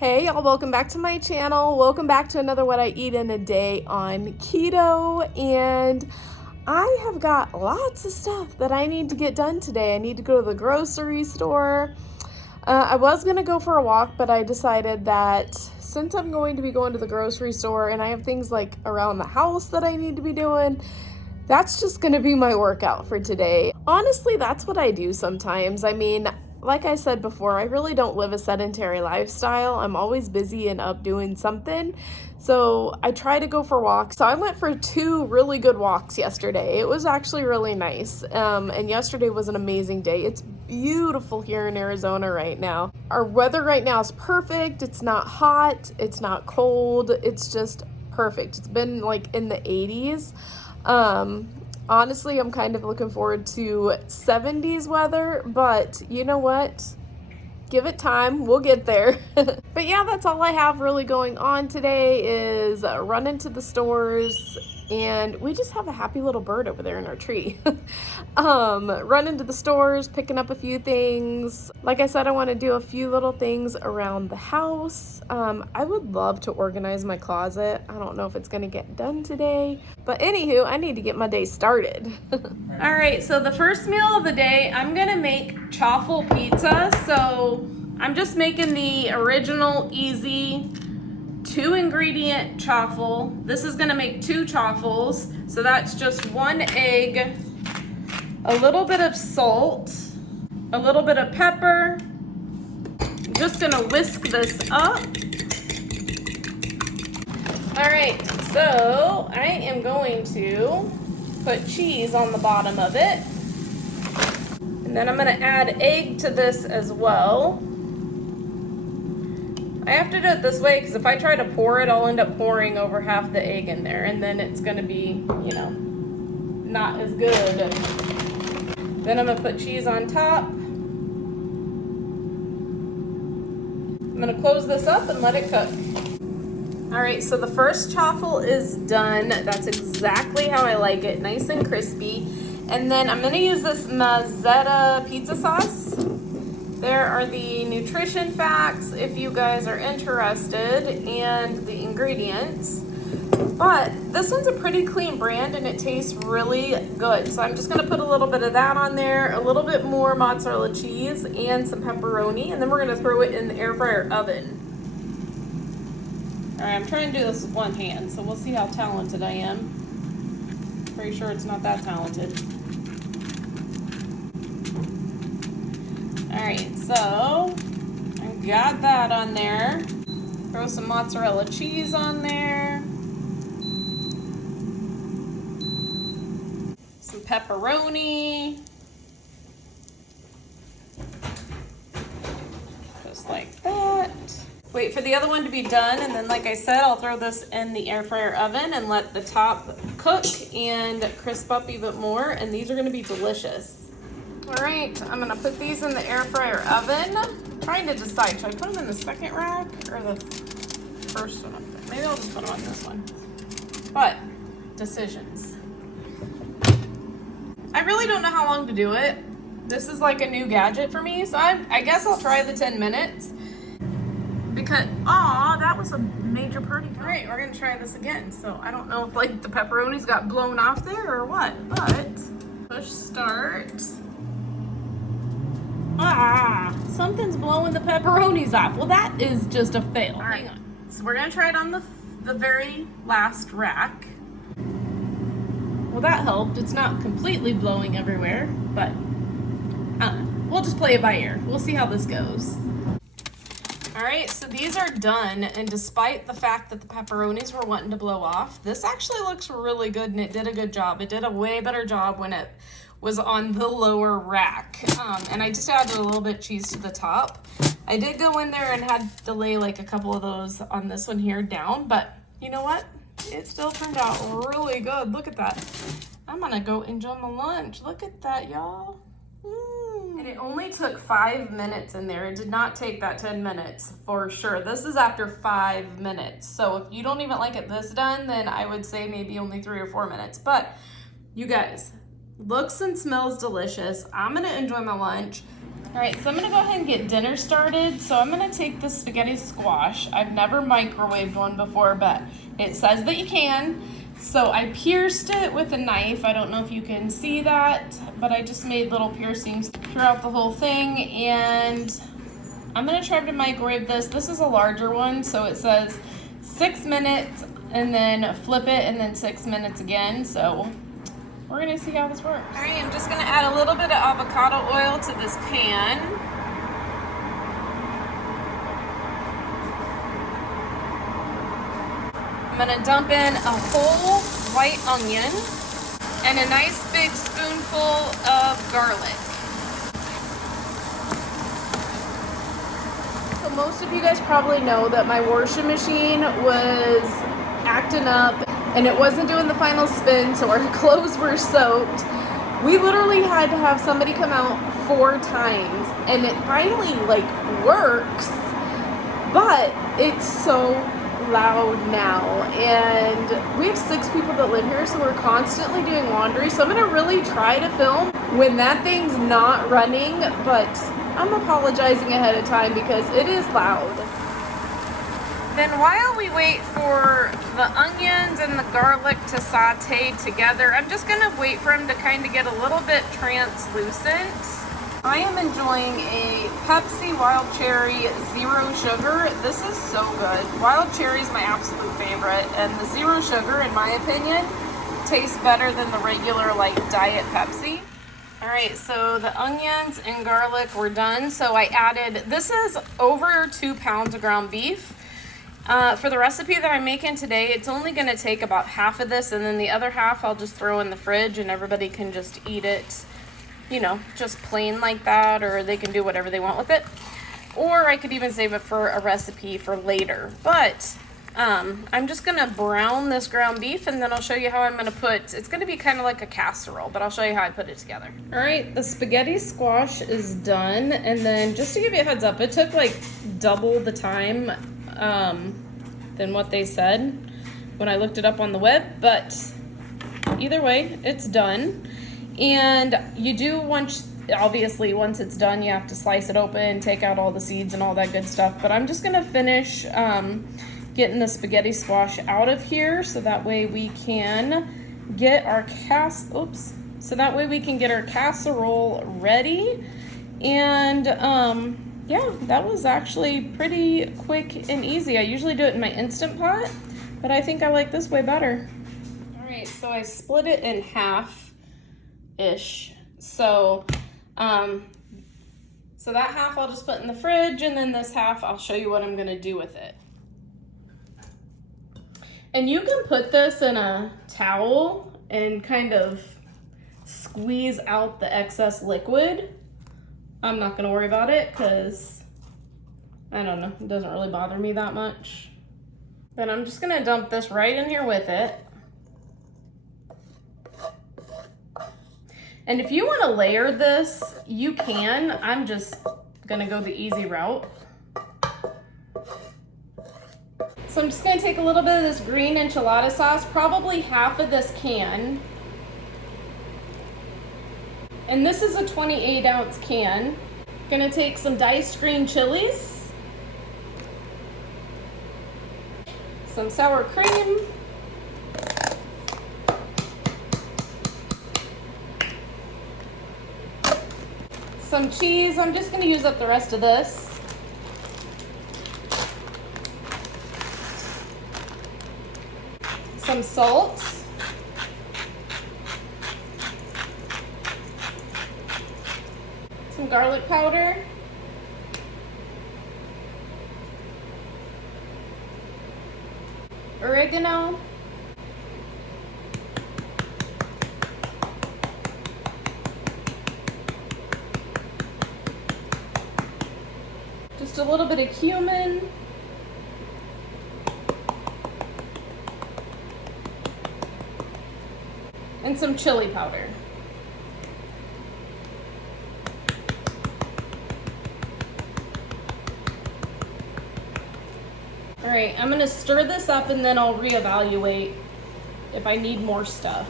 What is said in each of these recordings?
Hey y'all, welcome back to my channel. Welcome back to another What I Eat in a Day on Keto. And I have got lots of stuff that I need to get done today. I need to go to the grocery store. I was gonna go for a walk, but I decided that since I'm going to be going to the grocery store and I have things like around the house that I need to be doing, that's just gonna be my workout for today. Honestly, that's what I do sometimes. I mean, like I said before, I really don't live a sedentary lifestyle. I'm always busy and up doing something. So I try to go for walks. So I went for 2 really good walks yesterday. It was actually really nice. And yesterday was an amazing day. It's beautiful here in Arizona right now. Our weather right now is perfect. It's not hot. It's not cold. It's just perfect. It's been like in the 80s. Honestly, I'm kind of looking forward to 70s weather, but you know what? Give it time, we'll get there. But yeah, that's all I have really going on today is running to the stores, and we just have a happy little bird over there in our tree. Running to the stores, picking up a few things. Like I said, I want to do a few little things around the house. I would love to organize my closet. I don't know if it's going to get done today, but anywho, I need to get my day started. All right, so the first meal of the day, I'm going to make Truffle Pizza. So I'm just making the original easy 2-ingredient truffle. This is gonna make 2 truffles. So that's just 1 egg, a little bit of salt, a little bit of pepper. I'm just gonna whisk this up. All right, so I am going to put cheese on the bottom of it. And then I'm gonna add egg to this as well. I have to do it this way because if I try to pour it, I'll end up pouring over half the egg in there, and then it's gonna be, you know, not as good. Then I'm gonna put cheese on top. I'm gonna close this up and let it cook. All right, so the first truffle is done. That's exactly how I like it, nice and crispy. And then I'm gonna use this Mazzetta pizza sauce. There are the nutrition facts if you guys are interested and the ingredients. But this one's a pretty clean brand and it tastes really good. So I'm just gonna put a little bit of that on there, a little bit more mozzarella cheese and some pepperoni, and then we're gonna throw it in the air fryer oven. All right, I'm trying to do this with one hand, so we'll see how talented I am. Pretty sure it's not that talented. All right, so I got that on there. Throw some mozzarella cheese on there. Some pepperoni. Just like that. Wait for the other one to be done, and then like I said, I'll throw this in the air fryer oven and let the top cook and crisp up even more, and these are gonna be delicious. All right, I'm gonna put these in the air fryer oven. I'm trying to decide, should I put them in the second rack or the first one up there? Maybe I'll just put them on this one. But, decisions. I really don't know how long to do it. This is like a new gadget for me, so I guess I'll try the 10 minutes. Because, aw, that was a major party. All right, we're gonna try this again. So I don't know if like the pepperonis got blown off there or what, but push start. Something's blowing the pepperonis off. Well, that is just a fail. All right, hang on. So we're gonna try it on the very last rack. Well, that helped. It's not completely blowing everywhere, but we'll just play it by ear. We'll see how this goes. All right, so these are done, and despite the fact that the pepperonis were wanting to blow off, this actually looks really good, and it did a good job. It did a way better job when it was on the lower rack. And I just added a little bit of cheese to the top. I did go in there and had to lay like a couple of those on this one here down, but you know what? It still turned out really good. Look at that. I'm gonna go enjoy my lunch. Look at that, y'all. And it only took 5 minutes in there. It did not take that 10 minutes for sure. This is after 5 minutes. So if you don't even like it this done, then I would say maybe only 3 or 4 minutes. But you guys, looks and smells delicious. I'm gonna enjoy my lunch. All right, so I'm gonna go ahead and get dinner started. So I'm gonna take the spaghetti squash. I've never microwaved one before, but it says that you can. So I pierced it with a knife. I don't know if you can see that, but I just made little piercings throughout the whole thing. And I'm gonna try to microwave this. This is a larger one, so it says 6 minutes and then flip it and then 6 minutes again. So we're gonna see how this works. All right, I'm just gonna add a little bit of avocado oil to this pan. I'm gonna dump in a whole white onion and a nice big spoonful of garlic. So most of you guys probably know that my washing machine was acting up and it wasn't doing the final spin, so our clothes were soaked. We literally had to have somebody come out 4 times, and it finally works, but it's so loud now. And we have 6 people that live here, so we're constantly doing laundry. So I'm gonna really try to film when that thing's not running, but I'm apologizing ahead of time because it is loud. Then while we wait for the onions and the garlic to saute together, I'm just gonna wait for them to kind of get a little bit translucent. I am enjoying a Pepsi Wild Cherry Zero Sugar. This is so good. Wild Cherry is my absolute favorite, and the Zero Sugar, in my opinion, tastes better than the regular Diet Pepsi. All right, so the onions and garlic were done. So I added, this is over 2 pounds of ground beef. For the recipe that I'm making today, it's only gonna take about half of this, and then the other half I'll just throw in the fridge and everybody can just eat it, just plain like that, or they can do whatever they want with it. Or I could even save it for a recipe for later. But I'm just gonna brown this ground beef, and then I'll show you how I'm gonna it's gonna be kind of like a casserole, but I'll show you how I put it together. All right, the spaghetti squash is done, and then just to give you a heads up, it took double the time than what they said when I looked it up on the web, but either way, it's done. And you do obviously once it's done, you have to slice it open, take out all the seeds and all that good stuff. But I'm just gonna finish getting the spaghetti squash out of here, so that way we can get our casserole ready. And yeah, that was actually pretty quick and easy. I usually do it in my Instant Pot, but I think I like this way better. All right, so I split it in half-ish. So that half I'll just put in the fridge, and then this half I'll show you what I'm gonna do with it. And you can put this in a towel and kind of squeeze out the excess liquid. I'm not gonna worry about it because, I don't know, it doesn't really bother me that much. Then I'm just gonna dump this right in here with it. And if you wanna layer this, you can. I'm just gonna go the easy route. So I'm just gonna take a little bit of this green enchilada sauce, probably half of this can. And this is a 28-ounce can. Gonna take some diced green chilies, some sour cream, some cheese. I'm just gonna use up the rest of this. Some salt. Some garlic powder. Oregano. Just a little bit of cumin. And some chili powder. All right, I'm gonna stir this up and then I'll reevaluate if I need more stuff.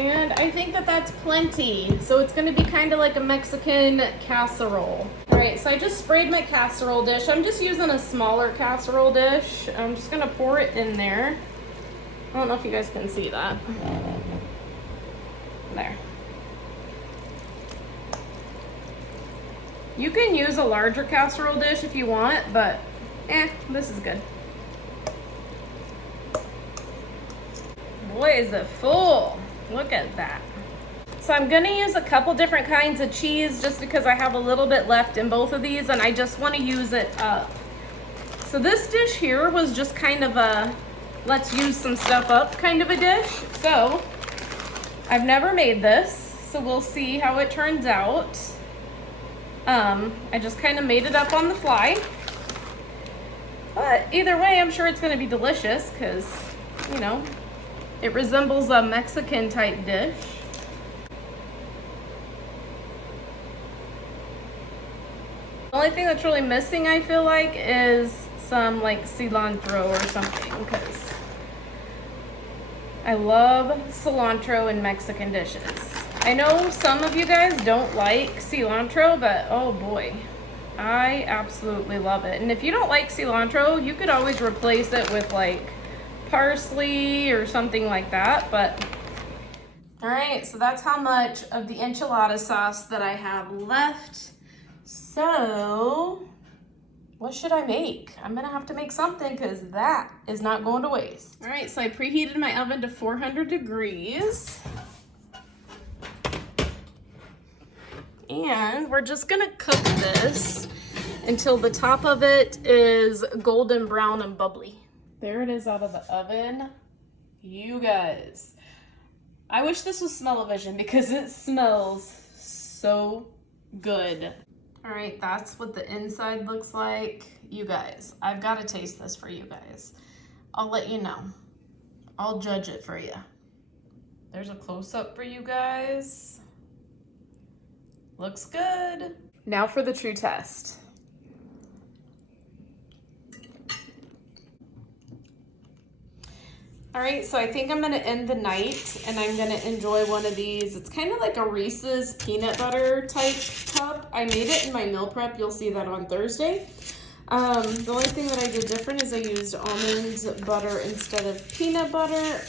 And I think that that's plenty. So it's gonna be kind of like a Mexican casserole. All right, so I just sprayed my casserole dish. I'm just using a smaller casserole dish. I'm just gonna pour it in there. I don't know if you guys can see that. There. You can use a larger casserole dish if you want, but this is good. Boy, is it full. Look at that. So I'm gonna use a couple different kinds of cheese just because I have a little bit left in both of these and I just wanna use it up. So this dish here was just kind of a, let's use some stuff up kind of a dish. So I've never made this, so we'll see how it turns out. I just kind of made it up on the fly. But either way, I'm sure it's gonna be delicious because, you know, it resembles a Mexican type dish. The only thing that's really missing, I feel like, is some like cilantro or something, because I love cilantro in Mexican dishes. I know some of you guys don't like cilantro, but oh boy, I absolutely love it. And if you don't like cilantro, you could always replace it with like parsley or something like that. But all right, so that's how much of the enchilada sauce that I have left. So what should I make? I'm gonna have to make something because that is not going to waste. All right, so I preheated my oven to 400 degrees. And we're just gonna cook this until the top of it is golden brown and bubbly. There it is out of the oven. You guys, I wish this was smell-o-vision because it smells so good. All right, that's what the inside looks like. You guys, I've got to taste this for you guys. I'll let you know. I'll judge it for you. There's a close-up for you guys. Looks good. Now for the true test. All right, so I think I'm gonna end the night and I'm gonna enjoy one of these. It's kind of like a Reese's peanut butter type cup. I made it in my meal prep. You'll see that on Thursday. The only thing that I did different is I used almond butter instead of peanut butter.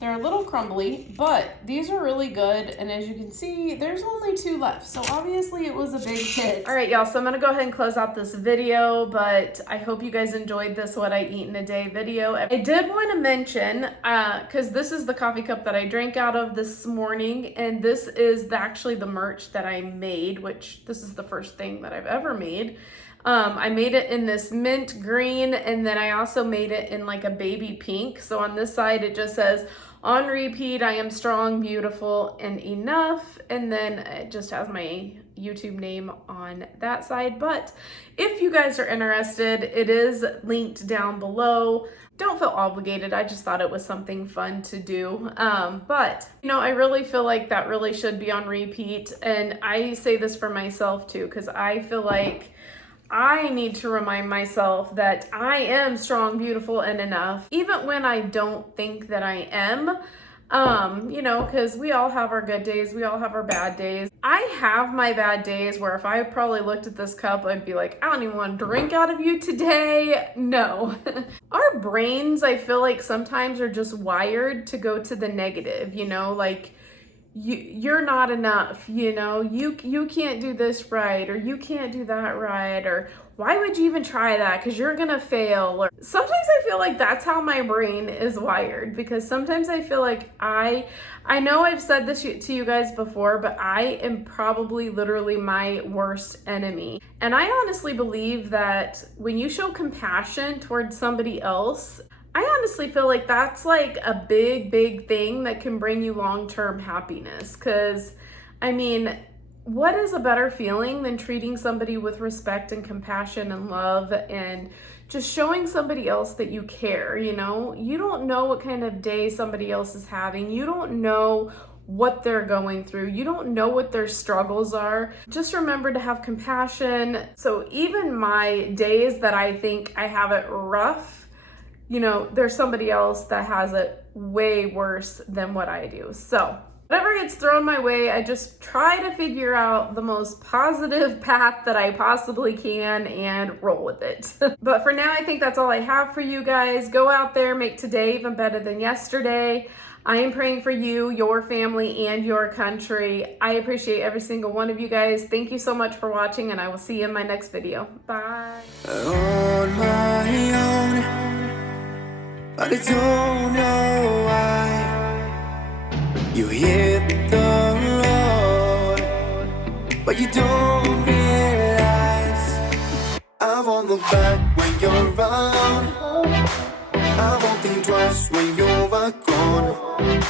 They're a little crumbly, but these are really good. And as you can see, there's only 2 left. So obviously it was a big hit. All right, y'all, so I'm gonna go ahead and close out this video, but I hope you guys enjoyed this What I Eat in a Day video. I did wanna mention, cause this is the coffee cup that I drank out of this morning, and this is actually the merch that I made, which this is the first thing that I've ever made. I made it in this mint green, and then I also made it in like a baby pink. So on this side, it just says, on repeat, I am strong, beautiful, and enough. And then it just has my YouTube name on that side. But if you guys are interested, it is linked down below. Don't feel obligated. I just thought it was something fun to do. But, you know, I really feel like that really should be on repeat. And I say this for myself too, because I feel like I need to remind myself that I am strong, beautiful, and enough, even when I don't think that I am. You know, because we all have our good days, we all have our bad days. I have my bad days where if I probably looked at this cup, I'd be like, I don't even want to drink out of you today. No. Our brains, I feel like sometimes are just wired to go to the negative, you know, like, you're not enough, you know, you can't do this right, or you can't do that right, or why would you even try that, because you're gonna fail. Or sometimes I feel like that's how my brain is wired, because sometimes I feel like I know I've said this to you guys before, but I am probably literally my worst enemy. And I honestly believe that when you show compassion towards somebody else, I honestly feel like that's like a big thing that can bring you long-term happiness. Because, I mean, what is a better feeling than treating somebody with respect and compassion and love and just showing somebody else that you care, you know? You don't know what kind of day somebody else is having. You don't know what they're going through. You don't know what their struggles are. Just remember to have compassion. So even my days that I think I have it rough, you know, there's somebody else that has it way worse than what I do. So whatever gets thrown my way, I just try to figure out the most positive path that I possibly can and roll with it. But for now, I think that's all I have for you guys. Go out there, make today even better than yesterday. I am praying for you, your family, and your country. I appreciate every single one of you guys. Thank you so much for watching, and I will see you in my next video. Bye. On my own, but I don't know why you hit the road, but you don't realize I won't look back when you're around. I won't think twice when you're gone.